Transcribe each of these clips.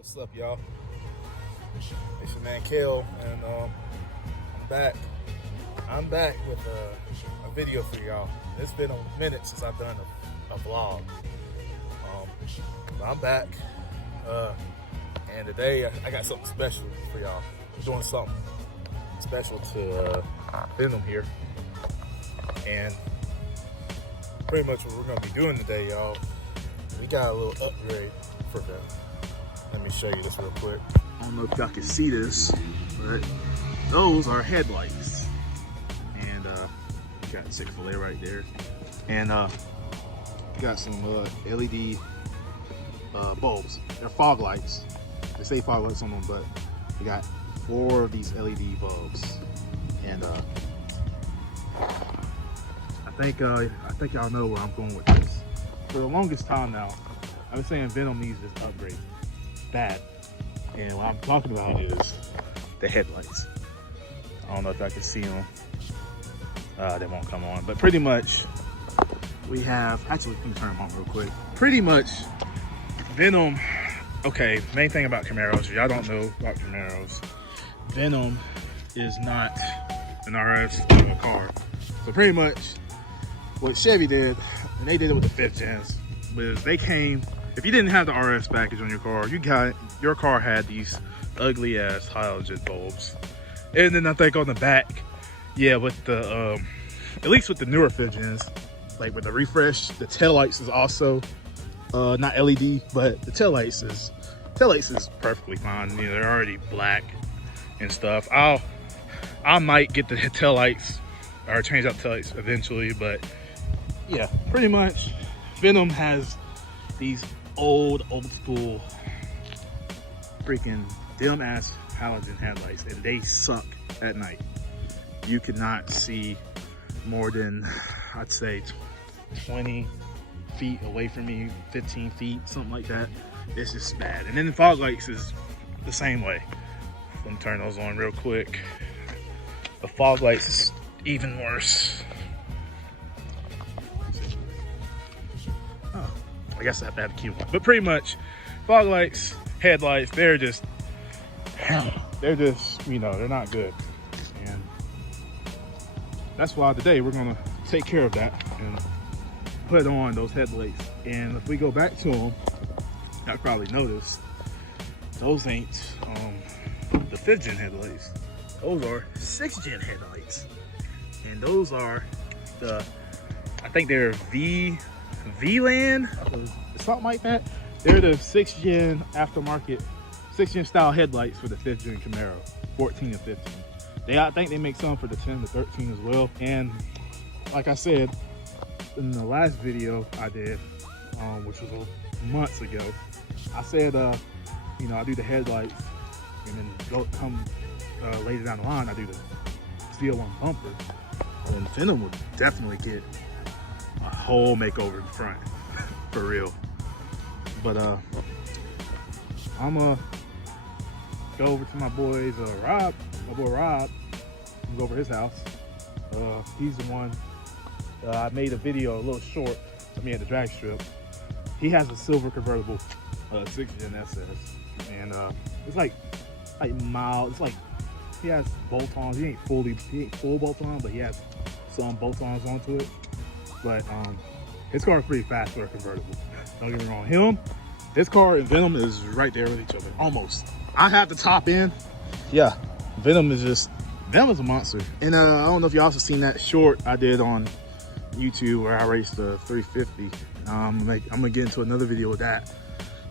What's up, y'all? It's your man Kale, and I'm back with a video for y'all. It's been a minute since I've done a vlog. But I'm back, and today I got something special for y'all. I'm doing something special to Venom here, and pretty much what we're gonna be doing today, y'all. We got a little upgrade for Venom. Let me show you this real quick. I don't know if y'all can see this, but those are headlights. And got Chick-fil-A right there. And got some LED bulbs. They're fog lights. They say fog lights on them, but we got 4 of these LED bulbs. And I think y'all know where I'm going with this. For the longest time now, I've been saying Venom needs this upgrade bad, and what I'm talking about is the headlights. I don't know if I can see them. They won't come on, but pretty much we have, actually let me turn them on real quick. Pretty much Venom, okay, main thing about Camaros, y'all don't know about Camaros, Venom is not an RS car. So pretty much what Chevy did, and they did it with the 5th gens, was they came, if you didn't have the RS package on your car, your car had these ugly ass halogen bulbs. And then I think on the back, yeah, with the at least with the newer 5th gens, like with the refresh, the taillights is also not LED, but the taillights is perfectly fine. You know, they're already black and stuff. I might get the taillights or change out the taillights eventually, but yeah, pretty much Venom has these old school freaking dim ass halogen headlights, and they suck at night. You cannot see more than, I'd say, 20 feet away from me, 15 feet, something like that. It's just bad. And then the fog lights is the same way. Let me turn those on real quick. The fog lights is even worse. I guess I have to have the key on. But pretty much, fog lights, headlights, they're just, you know, they're not good. And that's why today we're gonna take care of that and put on those headlights. And if we go back to them, y'all probably noticed, those ain't the 5th gen headlights. Those are 6th gen headlights. And those are the, I think they're V-Land, something like that. They're the 6th gen aftermarket, 6th gen style headlights for the 5th gen Camaro, 14 and 15. I think they make some for the 10 to 13 as well. And like I said in the last video I did, which was months ago, I said, you know, I do the headlights, and then come later down the line, I do the CO1 bumper. And Venom would definitely get a whole makeover in front, for real. But I'm gonna go over to my boy's Rob, I'm go over his house. He's the one, I made a video a little short of me at the drag strip. He has a silver convertible 6th gen SS, and it's like mild. It's like he has bolt-ons. He ain't full bolt-on, but he has some bolt-ons onto it. But his car is pretty fast for a convertible. Don't get me wrong. His car and Venom is right there with each other, almost. I have the top end. Yeah, Venom is a monster. And I don't know if you also seen that short I did on YouTube where I raced the 350. I'm gonna get into another video with that.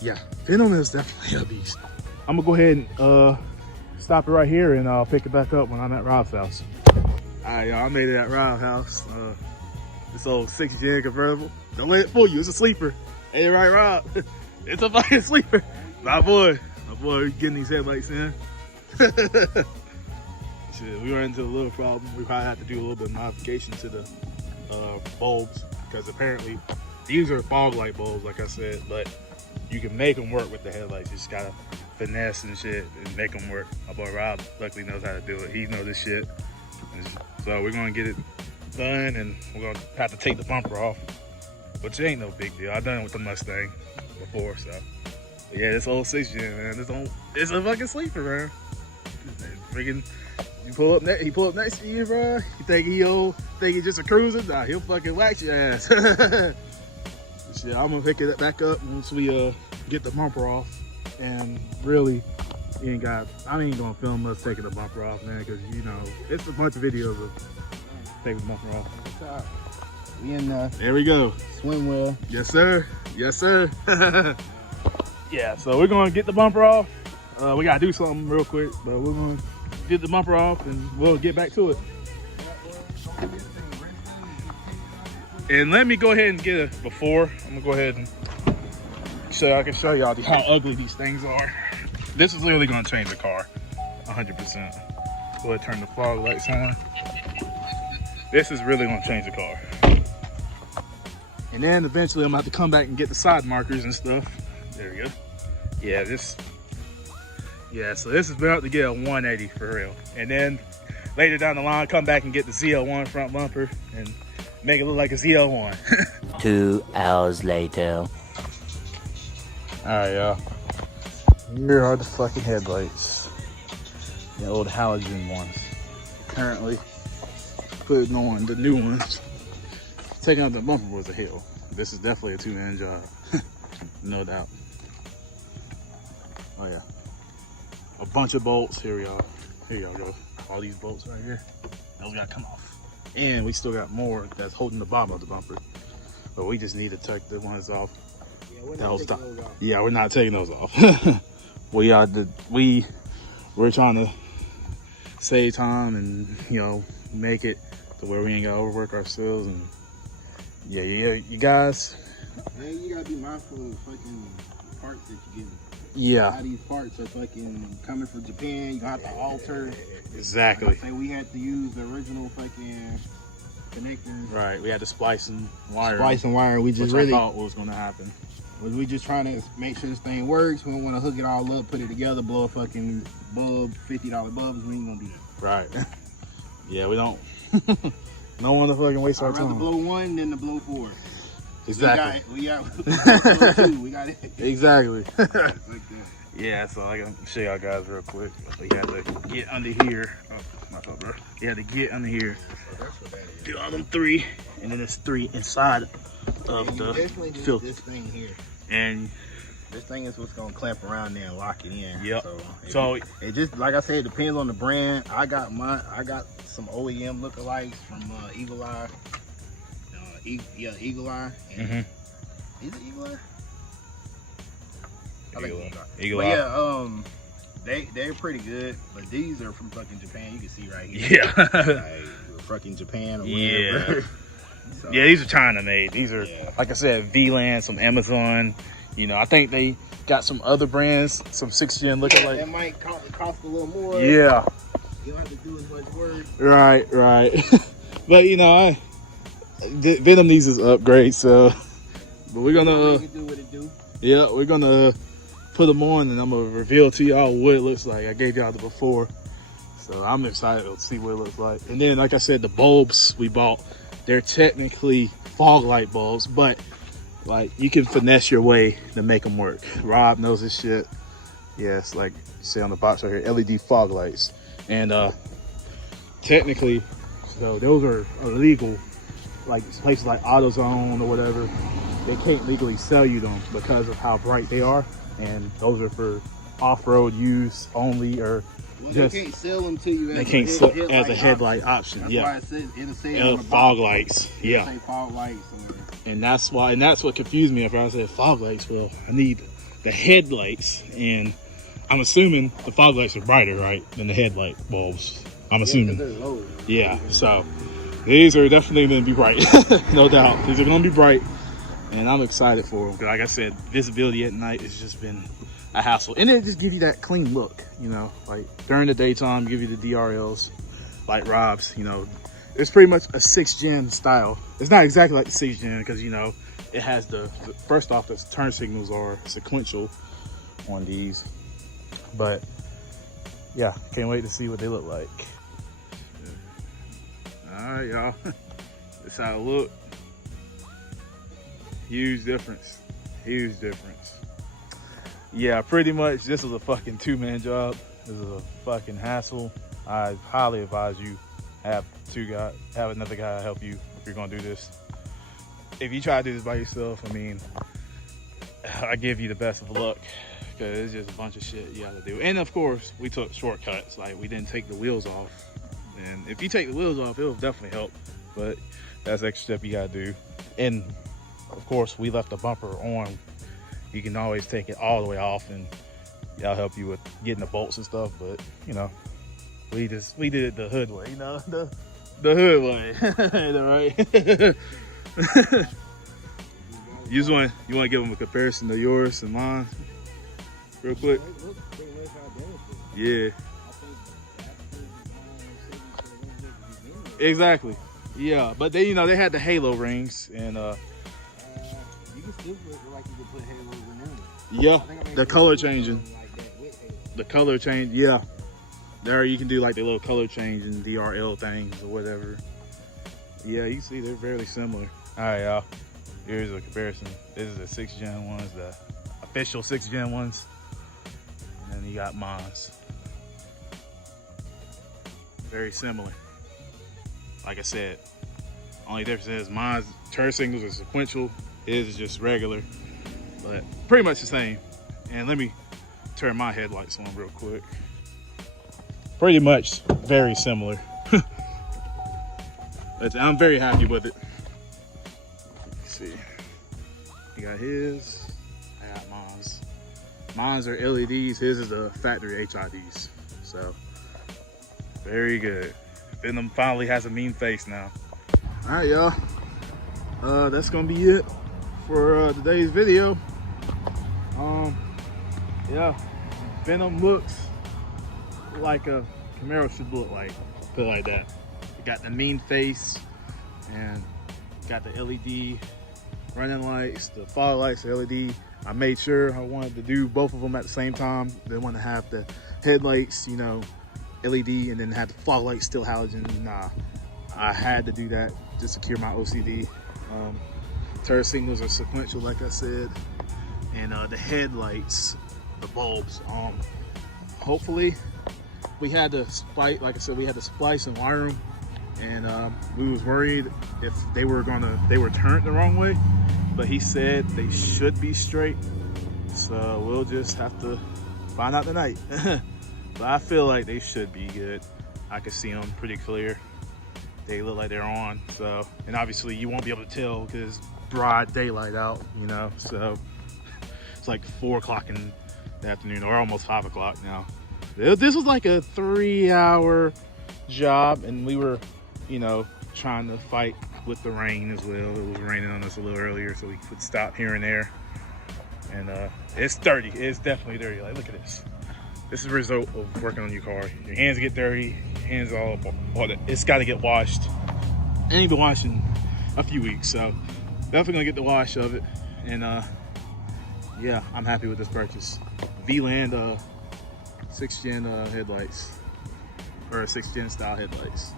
Yeah, Venom is definitely a beast. I'm gonna go ahead and stop it right here, and I'll pick it back up when I'm at Rob's house. All right, y'all, I made it at Rob's house. This old 6th gen convertible. Don't let it fool you, it's a sleeper. Hey, right, Rob? It's a fucking sleeper. My boy, getting these headlights in. Shit, we ran into a little problem. We probably have to do a little bit of modification to the bulbs, because apparently these are fog light bulbs, like I said, but you can make them work with the headlights. You just gotta finesse and shit and make them work. My boy Rob luckily knows how to do it. He knows this shit. So we're gonna get it done, and we're gonna have to take the bumper off, which ain't no big deal. I've done it with the Mustang before, so Yeah, this old 6 gen, man. It's a fucking sleeper, man. Freaking, he pull up next to you, bro. You think he just a cruiser? Nah, he'll fucking wax your ass. Shit, I'm gonna pick it back up once we get the bumper off. And really, I ain't gonna film us taking the bumper off, man, because you know it's a bunch of videos of taking the bumper off. We in there we go. Swimwear. Yes, sir. Yes, sir. Yeah, so we're gonna get the bumper off. We gotta do something real quick, but we're gonna get the bumper off and we'll get back to it. And let me go ahead and get a before. I'm gonna go ahead and I can show y'all how ugly these things are. This is literally gonna change the car, 100%. Go ahead, turn the fog lights on. This is really gonna change the car. And then eventually I'm about to come back and get the side markers and stuff. There we go. Yeah, so this is about to get a 180 for real. And then later down the line, come back and get the Z01 front bumper and make it look like a Z01. 2 hours later. Alright, y'all. Here are the fucking headlights. The old halogen ones. Currently putting on the new ones. Taking out the bumper was a hill. This is definitely a 2-man job. No doubt. Oh yeah. A bunch of bolts. Here y'all go. All these bolts right here. Those gotta come off. And we still got more that's holding the bottom of the bumper. But we just need to take the ones off. Yeah, we're not taking those off. We're trying to save time and, you know, make it to where we ain't gotta overwork ourselves. And yeah, you guys. Man, you gotta be mindful of fucking parts that you get. Yeah. A lot of these parts are fucking coming from Japan. You gonna have to alter. Exactly. Say we had to use the original fucking connectors. Right. We had to splice and wire. We just really thought what was gonna happen. We just trying to make sure this thing works. We don't want to hook it all up, put it together, blow a fucking bulb, $50 bulbs. We ain't gonna do that. Right. Yeah, we don't. Don't want to fucking waste our time. I'd rather blow one than to blow 4. Exactly. We got two. We got it. Exactly. Like that. Yeah, so I can show y'all guys real quick. We had to get under here. Oh, my fault, bro. You had to get under here. That's what that is. Do all them 3, and then there's 3 inside of the filter. This thing here. And this thing is what's gonna clamp around there and lock it in. Yep. So it just, like I said, it depends on the brand. I got some OEM lookalikes from Eagle Eye. Eagle Eye. Is it Eagle Eye? I think Eagle Eye. Yeah, they're pretty good, but these are from fucking Japan. You can see right here. Yeah. Like, fucking Japan or whatever. Yeah. So, yeah, these are China made. These are, like I said, VLAN, some Amazon. You know, I think they got some other brands, some 6 gen lookalike. That might cost a little more. Yeah. You don't have to do as much work. Right. But you know, Venom needs his upgrade, so. But we're gonna. Do what it do. Yeah, we're gonna put them on, and I'm gonna reveal to y'all what it looks like. I gave y'all the before, so I'm excited to see what it looks like. And then, like I said, the bulbs we bought, they're technically fog light bulbs, but like you can finesse your way to make them work. Rob knows this shit. Yes, like you see on the box right here, LED fog lights. And technically, so those are illegal, like places like AutoZone or whatever, they can't legally sell you them because of how bright they are. And those are for off-road use only, or just they can't sell them to you. They can't sell as a headlight option. That's yeah, why it says, it'll say on the fog box, lights. Yeah, say fog lights. And that's why, and that's what confused me after I said fog lights. Well, I need the headlights, and I'm assuming the fog lights are brighter, right, than the headlight bulbs. I'm assuming. Yeah, so these are definitely going to be bright, no doubt. These are going to be bright, and I'm excited for them. Like I said, visibility at night has just been a hassle, and it just gives you that clean look, you know. Like during the daytime, give you the DRLs, like Rob's. You know, it's pretty much a 6 gen style. It's not exactly like the 6 gen because you know it has the first off, the turn signals are sequential on these, but yeah, can't wait to see what they look like. All right, y'all. That's how it look. Huge difference. Huge difference. Yeah, pretty much this is a fucking two-man job. This is a fucking hassle. I highly advise you have another guy help you if you're gonna do this. If you try to do this by yourself, I mean, I give you the best of luck, because it's just a bunch of shit you gotta do. And of course, we took shortcuts. Like, we didn't take the wheels off. And if you take the wheels off, it'll definitely help. But that's the extra step you gotta do. And of course, we left the bumper on. You can always take it all the way off, and I'll help you with getting the bolts and stuff. But you know, we did it the hood way, you know, the hood way. Right? You want to give them a comparison to yours and mine, real quick? Yeah. Exactly. Yeah, but they, you know, they had the halo rings, and you can still put like you can put halos in them. yeah, the color changing. The color change, yeah. There you can do like the little color change and DRL things or whatever. Yeah, you see they're very similar. All right, y'all. Here's a comparison. This is the 6th gen ones, the official 6th gen ones. And then you got mine's. Very similar. Like I said, only difference is mine's turn signals are sequential, his is just regular, but pretty much the same. And let me turn my headlights on real quick. Pretty much very similar. But I'm very happy with it. Let's see, you got his, I got mine's. Mine's are LEDs, his is the factory HIDs. So, very good. Venom finally has a mean face now. All right, y'all. That's gonna be it for today's video. Yeah, Venom looks like a Camaro should look like, put it like that. It got the mean face and got the LED running lights, the fog lights, the LED. I made sure I wanted to do both of them at the same time. They want to have the headlights, you know, LED, and then have the fog lights still halogen. Nah, I had to do that just to cure my OCD. Turn signals are sequential, like I said, and the headlights, the bulbs. Hopefully, we had to splice. Like I said, we had to splice and wire them, and we was worried if they were turned the wrong way. But he said they should be straight, so we'll just have to find out tonight. But I feel like they should be good. I can see them pretty clear. They look like they're on. So, and obviously you won't be able to tell because it's broad daylight out, you know. So it's like 4 o'clock in the afternoon, or almost 5 o'clock now. This was like a 3-hour job, and we were, you know, trying to fight with the rain as well. It was raining on us a little earlier, so we could stop here and there. And it's dirty. It's definitely dirty. Like, look at this. This is a result of working on your car. Your hands get dirty, your hands all up. It's got to get washed. It ain't been washed in a few weeks, so definitely gonna get the wash of it. And yeah, I'm happy with this purchase. V-Land 6th gen headlights, or 6th gen style headlights.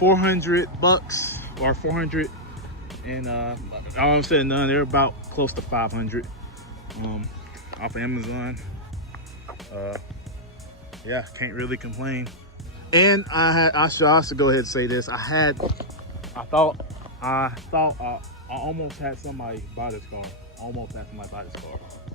$400 or 400, and all said and done, they're about close to 500 off of Amazon. Yeah, can't really complain. And I should also go ahead and say this. I thought I almost had somebody buy this car.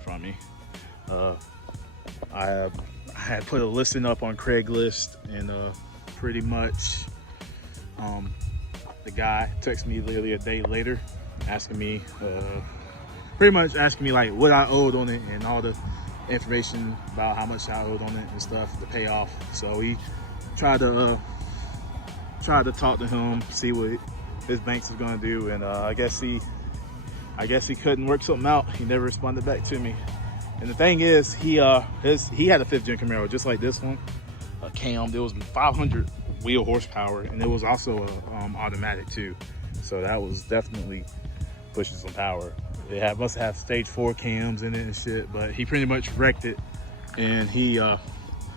From me. I had put a listing up on Craigslist, and pretty much the guy texted me literally a day later asking me, pretty much asking me like what I owed on it and all the information about how much I owed on it and stuff to pay off. So we tried to talk to him, see what his banks was gonna do, and I guess he couldn't work something out. He never responded back to me. And the thing is, he had a 5th gen Camaro just like this one, a cam. There was 500 wheel horsepower, and it was also a automatic too. So that was definitely pushing some power. It must have stage 4 cams in it and shit, but he pretty much wrecked it. And he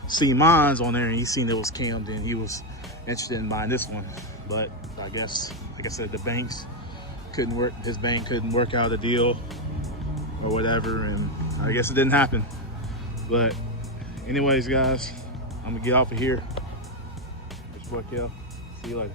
seen mine's on there, and he seen it was cammed, and he was interested in buying this one. But I guess, like I said, the banks couldn't work. His bank couldn't work out a deal or whatever, and I guess it didn't happen. But anyways, guys, I'm gonna get off of here. It's your boy Kel. See you later.